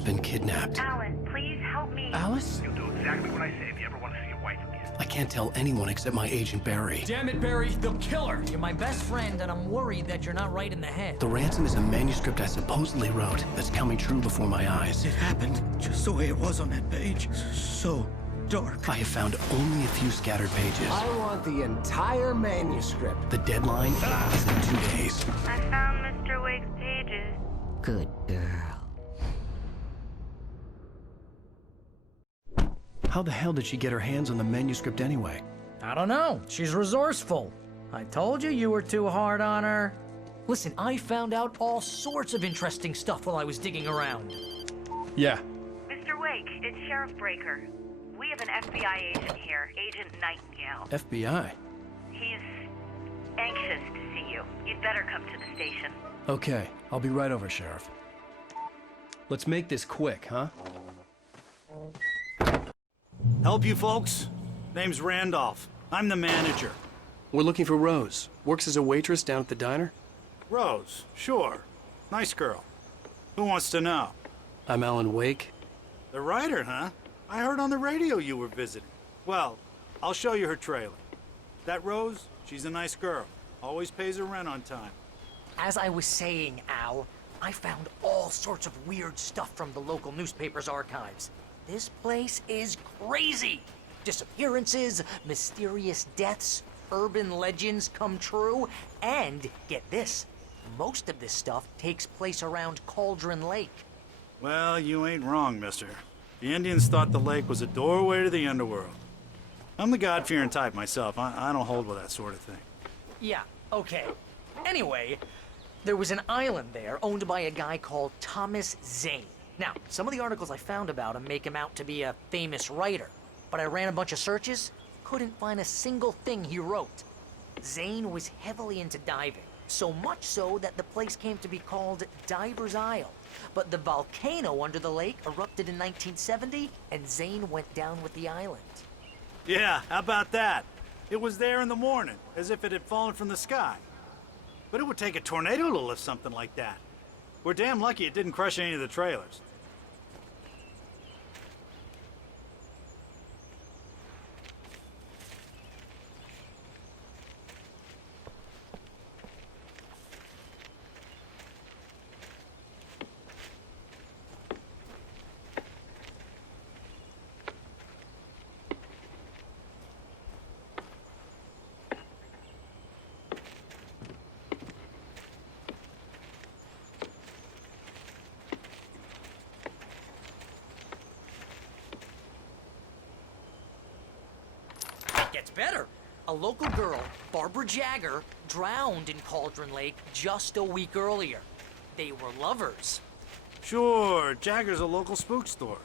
has been kidnapped. Alan, please help me. Alice? You'll do exactly what I say if you ever want to see your wife again. I can't tell anyone except my agent Barry. Damn it, Barry, they'll kill her. You're my best friend, and I'm worried that you're not right in the head. The ransom is a manuscript I supposedly wrote that's coming true before my eyes. It happened just the way it was on that page. So dark. I have found only a few scattered pages. I want the entire manuscript. The deadline is in 2 days. I found Mr. Wake's pages. Good girl. How the hell did she get her hands on the manuscript anyway? I don't know. She's resourceful. I told you were too hard on her. Listen, I found out all sorts of interesting stuff while I was digging around. Yeah. Mr. Wake, it's Sheriff Breaker. We have an FBI agent here, Agent Nightingale. FBI? He's anxious to see you. You'd better come to the station. Okay, I'll be right over, Sheriff. Let's make this quick, huh? Help you folks? Name's Randolph. I'm the manager. We're looking for Rose. Works as a waitress down at the diner. Rose, sure. Nice girl. Who wants to know? I'm Alan Wake. The writer, huh? I heard on the radio you were visiting. Well, I'll show you her trailer. That Rose, she's a nice girl. Always pays her rent on time. As I was saying, Al, I found all sorts of weird stuff from the local newspaper's archives. This place is crazy. Disappearances, mysterious deaths, urban legends come true, and get this, most of this stuff takes place around Cauldron Lake. Well, you ain't wrong, mister. The Indians thought the lake was a doorway to the underworld. I'm the God-fearing type myself. I don't hold with that sort of thing. Yeah, okay. Anyway, there was an island there owned by a guy called Thomas Zane. Now, some of the articles I found about him make him out to be a famous writer, but I ran a bunch of searches, couldn't find a single thing he wrote. Zane was heavily into diving, so much so that the place came to be called Diver's Isle. But the volcano under the lake erupted in 1970, and Zane went down with the island. Yeah, how about that? It was there in the morning, as if it had fallen from the sky. But it would take a tornado to lift something like that. We're damn lucky it didn't crush any of the trailers. Gets better. A local girl, Barbara Jagger, drowned in Cauldron Lake just a week earlier. They were lovers. Sure, Jagger's a local spook story.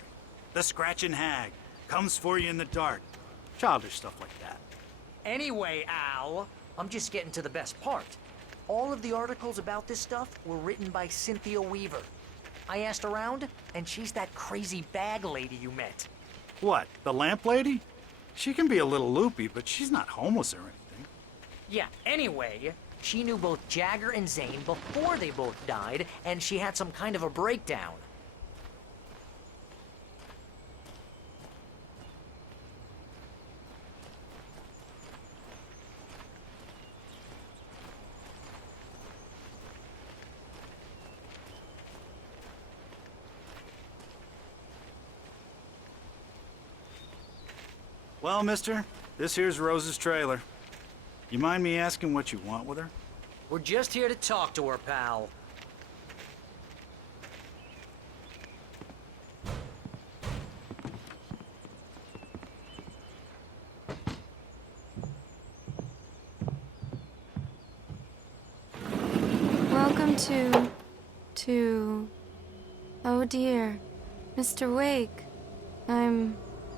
The Scratching Hag comes for you in the dark. Childish stuff like that. Anyway, Al, I'm just getting to the best part. All of the articles about this stuff were written by Cynthia Weaver. I asked around, and she's that crazy bag lady you met. What, the lamp lady? She can be a little loopy, but she's not homeless or anything. Yeah, anyway, she knew both Jagger and Zane before they both died, and she had some kind of a breakdown. Well, mister, this here's Rose's trailer. You mind me asking what you want with her? We're just here to talk to her, pal. Welcome to... Oh dear, Mr. Wake.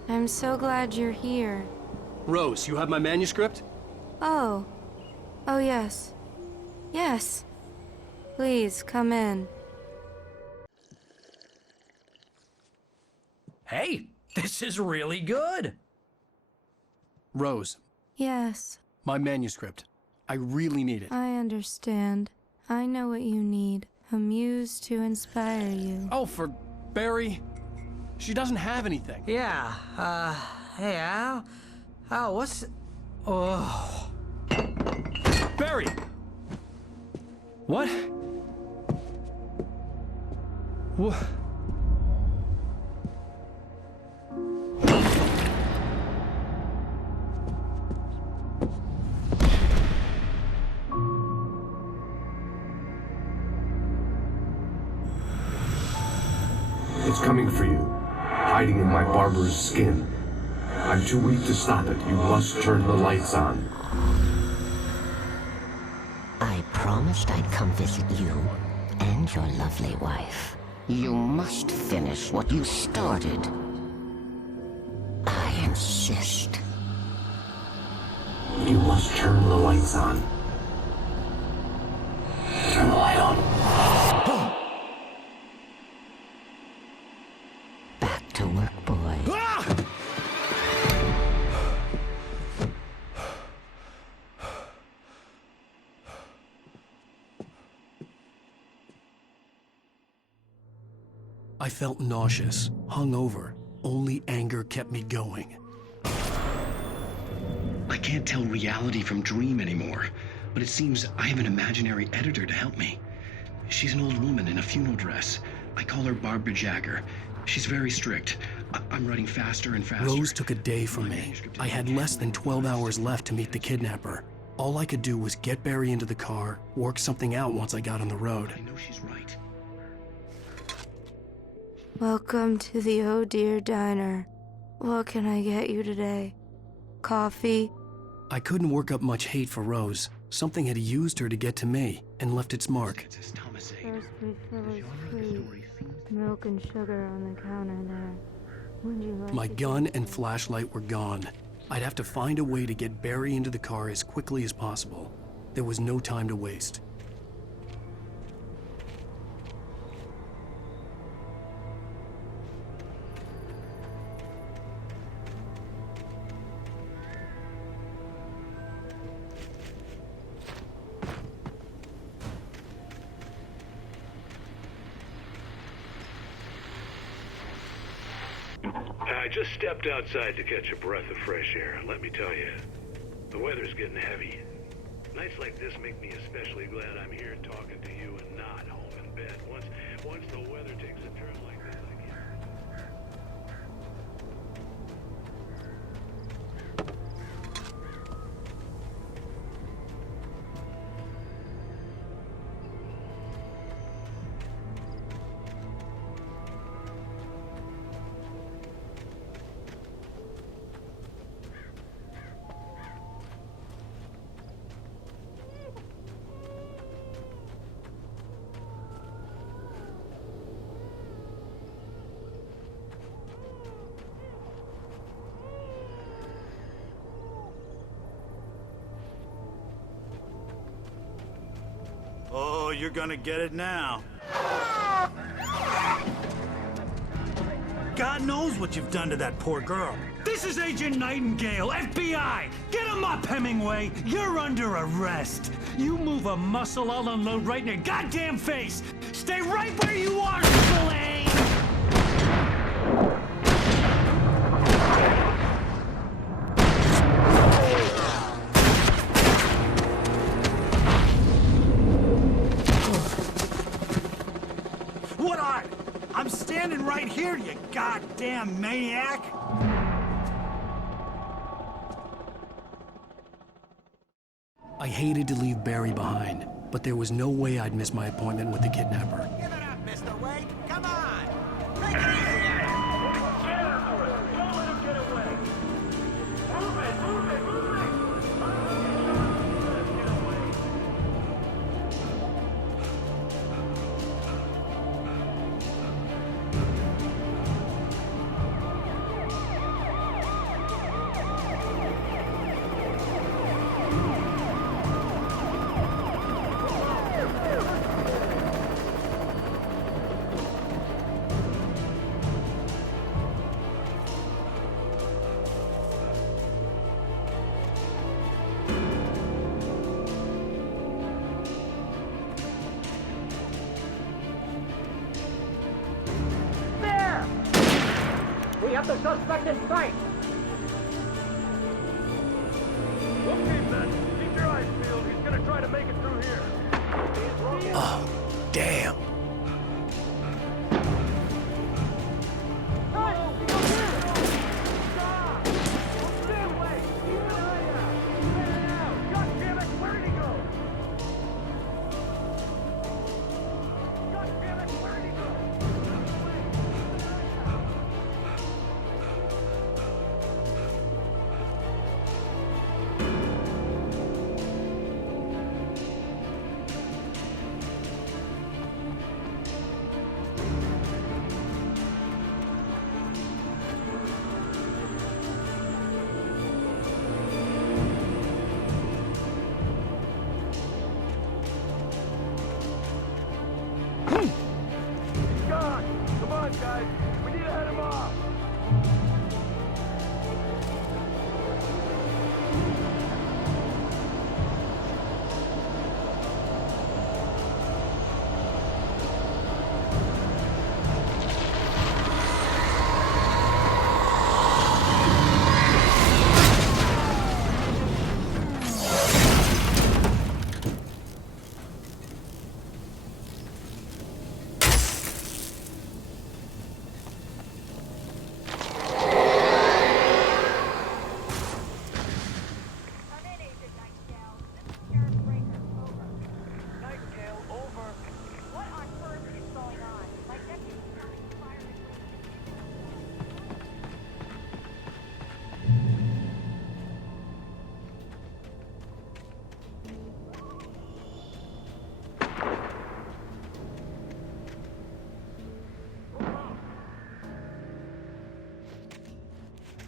I'm so glad you're here. Rose, you have my manuscript? Oh. Oh, yes. Yes. Please, come in. Hey, this is really good. Rose, Yes, my manuscript. I really need it. I understand. I know what you need. A muse to inspire you. Oh, for Barry, she doesn't have anything. Yeah, hey, Al? Al, what's... Oh... Barry! What? What? It's coming for you, hiding in my barber's skin. I'm too weak to stop it. You must turn the lights on. I promised I'd come visit you and your lovely wife. You must finish what you started. I insist. You must turn the lights on. Turn the light on. Back to work, boy. I felt nauseous, hungover. Only anger kept me going. I can't tell reality from dream anymore, but it seems I have an imaginary editor to help me. She's an old woman in a funeral dress. I call her Barbara Jagger. She's very strict. I'm writing faster and faster. Rose took a day from me. I had less than 12 hours left to meet the kidnapper. All I could do was get Barry into the car, work something out once I got on the road. I know she's right. Welcome to the Oh Dear Diner. What can I get you today? Coffee? I couldn't work up much hate for Rose. Something had used her to get to me and left its mark. First we fill it sweet. Milk and sugar on the counter there. Would you like My to gun get and some? flashlight were gone. I'd have to find a way to get Barry into the car as quickly as possible. There was no time to waste. I just stepped outside to catch a breath of fresh air, and let me tell you, the weather's getting heavy. Nights like this make me especially glad I'm here talking to you and not home in bed. Once the weather takes a turn like this, I can't... Oh, you're gonna get it now. God knows what you've done to that poor girl. This is Agent Nightingale, FBI! Get him up, Hemingway! You're under arrest! You move a muscle, I'll unload right in your goddamn face! Stay right where you are, Spillane! I'm standing right here, you goddamn maniac! I hated to leave Barry behind, but there was no way I'd miss my appointment with the kidnapper. Give it up, Mr. Wade. Come on. Take it easy on him. Get after it! Don't let him get away! Move it! Move it! Move it! Get away! have the suspect in sight! Okay, then. Keep your eyes peeled. He's gonna try to make it through here. Oh, damn. Guys, we need to head him off.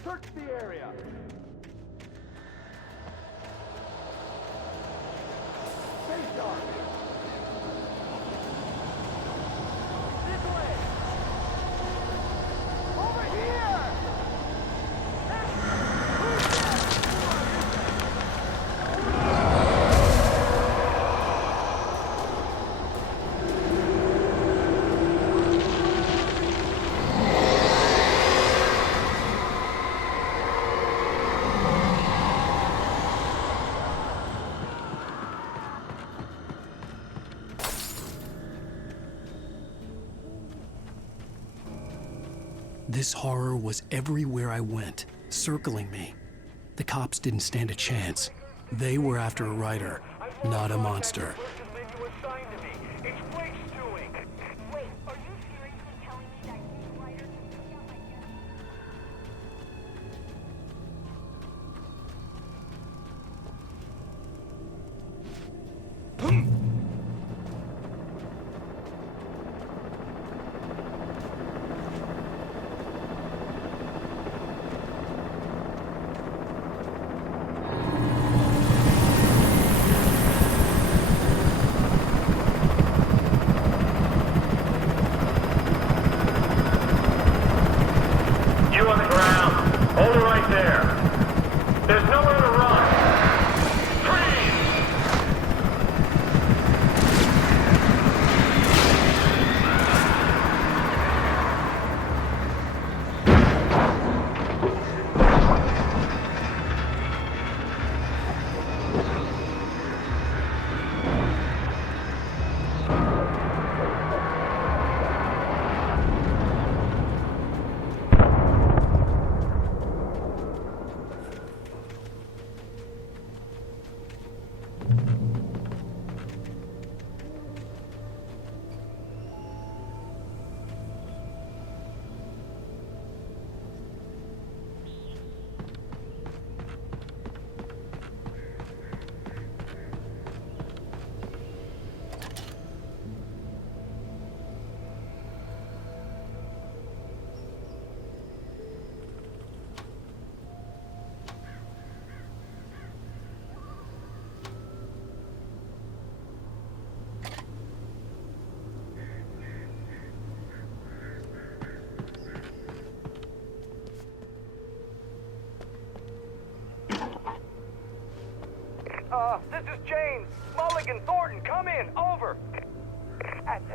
Search the area. Stay sharp. This way. Over here. This horror was everywhere I went, circling me. The cops didn't stand a chance. They were after a writer, not a monster. This is James. Mulligan, Thornton, come in. Over.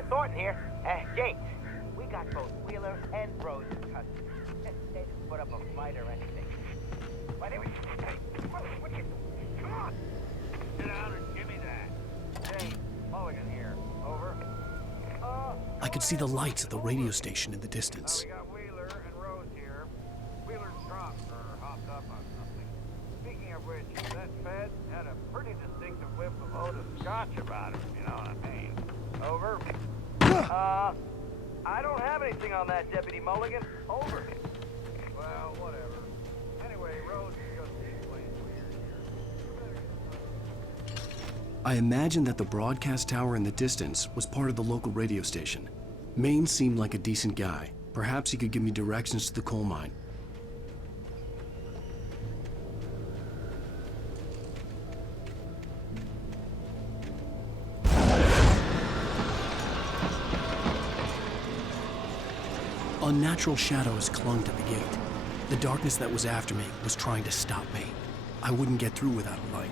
Thornton here. James, we got both Wheeler and Rose in custody. they just put up a fight or anything. Why they would... Hey, what you... Come on! Sit down and give me that. Hey, Mulligan here. Over. I could see the lights of the radio station in the distance. We got Wheeler and Rose here. Wheeler's drunk or hopped up on something. Speaking of which, that Fed had a pretty distinctive whiff of Otis Scotch about him, you know what I mean. Over. I don't have anything on that, Deputy Mulligan. Over. Well, whatever. Anyway, Rose is just explained weird here. I imagined that the broadcast tower in the distance was part of the local radio station. Maine seemed like a decent guy. Perhaps he could give me directions to the coal mine. Unnatural shadows clung to the gate. The darkness that was after me was trying to stop me. I wouldn't get through without a light.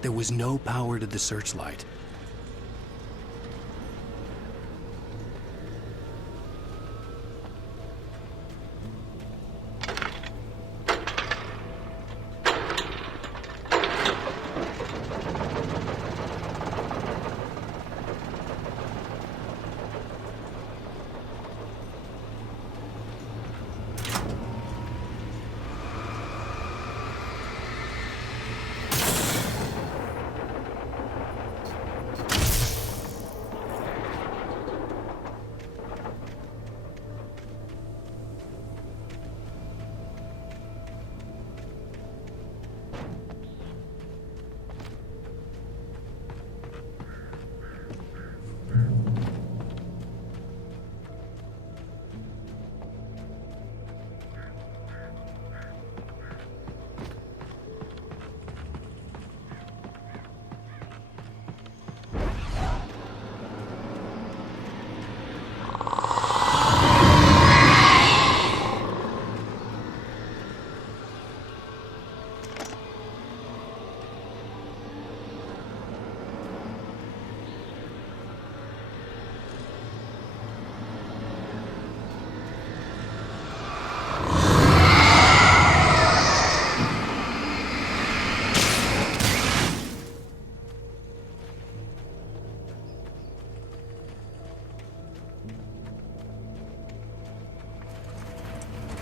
There was no power to the searchlight.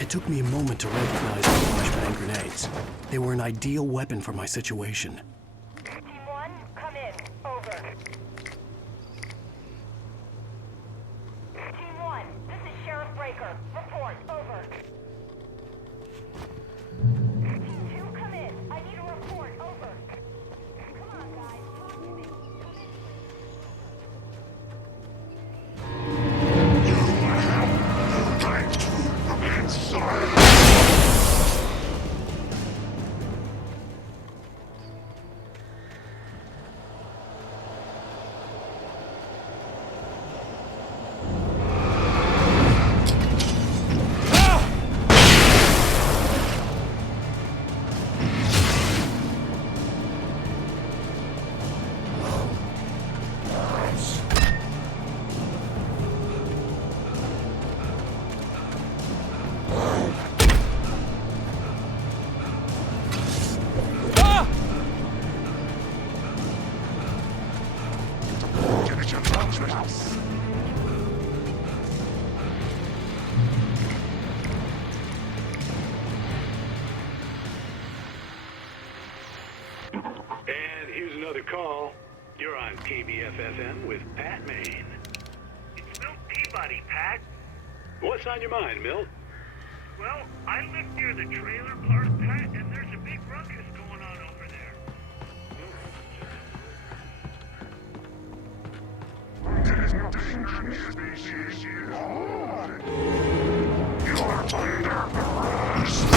It took me a moment to recognize the flashbang grenades. They were an ideal weapon for my situation. Team 1, come in. Over. Team 1, this is Sheriff Breaker. Report. Over. Team 2, come in. I need a report. Over. Come on, guys. Talk to me. Call. You're on KBFFM with Pat Maine. It's Milt Peabody, Pat. What's on your mind, Milt? Well, I live near the trailer park, Pat, and there's a big ruckus going on over there. It is a dangerous species you hold. You are under arrest.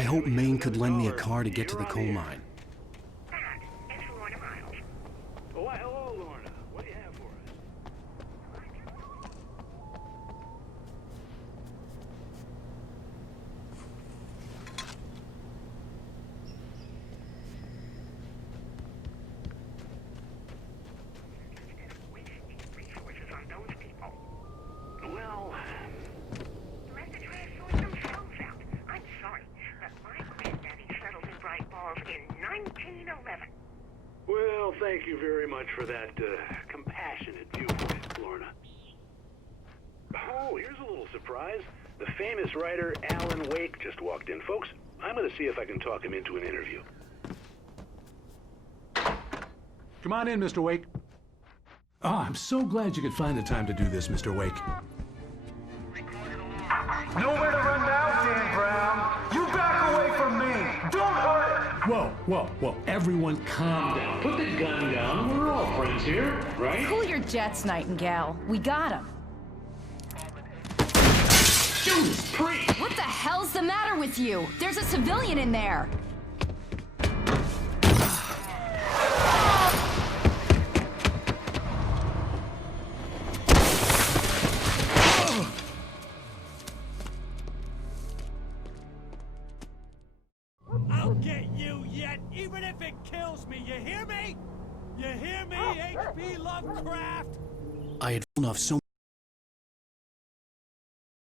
I hoped Maine could lend me a car to get to the coal mine. Oh, why, hello, Lorna. What do you have for us? Well, The message ran sorting themselves out. I'm sorry, but my granddaddy settled in Bright Falls in 1911. well, thank you very much for that compassionate viewpoint, Lorna. Oh, here's a little surprise. The famous writer Alan Wake just walked in. Folks, I'm going to see if I can talk him into an interview. Come on in, Mr. Wake. Oh, I'm so glad you could find the time to do this, Mr. Wake. Nowhere to run now, Dan Brown. You back away from me. Don't hurt it. Whoa. Everyone calm down. Put the gun down. We're all friends here, right? Cool your jets, Nightingale. We got him. Judas Priest! What the hell's the matter with you? There's a civilian in there. I'll get you yet, even if it kills me. You hear me? You hear me, H.P. Lovecraft? I had fallen off so